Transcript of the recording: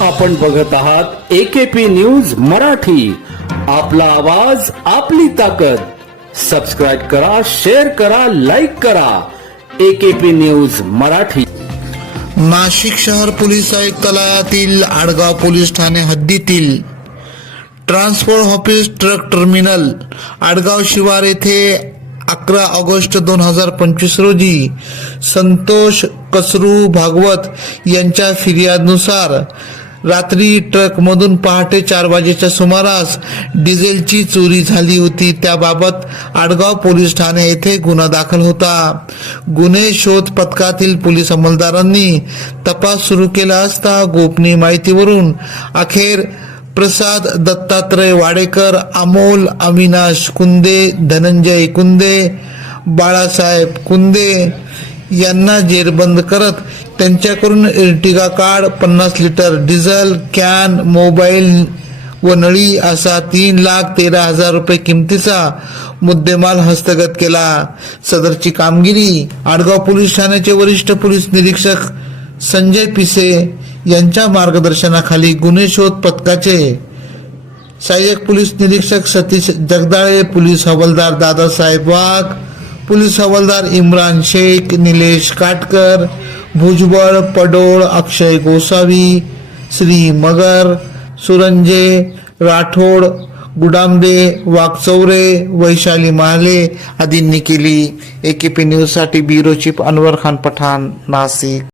आपण बघत आहात एकेपी न्यूज मराठी. आपला आवाज आपली ताकद. सबस्क्राईब करा शेअर करा लाईक करा. AKP news Marathi. नाशिक शहर पोलीस आयुक्तालयातील आडगाव पोलीस ठाणे हद्दीतील transport office truck terminal Adgaon शिवार येथे अकरा ऑगस्ट दोन हजार पंचवीस रोजी संतोष कसरू भागवत यांच्या फिर्यादनुसार रात्री ट्रकमधून पहाटे चार वाजेच्या सुमारास डिझेलची चोरी झाली होती. त्याबाबत आडगाव पोलीस ठाणे येथे गुन्हा दाखल होता. गुन्हे शोध पथकातील पोलीस अंमलदारांनी तपास सुरू केला असता गोपनीय माहितीवरून अखेर प्रसाद दत्तात्रय वाडेकर अमोल अविनाश कुंदे धनंजय कुंदे बाळासाहेब कुंदे यांना जेरबंद करत त्यांच्याकडून इर्टिगा कार्ड पन्नास लिटर डिझेल कॅन मोबाईल व नळी असा तीन लाख तेरा हजार रुपये किमतीचा मुद्देमाल हस्तगत केला. सदरची कामगिरी आडगाव पोलीस ठाण्याचे वरिष्ठ पोलीस निरीक्षक संजय पिसे यांच्या मार्गदर्शनाखाली गुन्हे शोध पथकाचे सहाय्यक पोलीस निरीक्षक सतीश जगदाळे पोलीस हवालदार दादासाहेब वाघ पोलीस हवालदार इम्रान शेख निलेश काटकर भुजबळ पडोळ अक्षय गोसावी श्री मगर सुरंजे राठोड गुडांबे वाघचौरे वैशाली महाले आदींनी केली. एकेपी न्यूजसाठी ब्युरो चीफ अनवर खान पठाण नाशिक.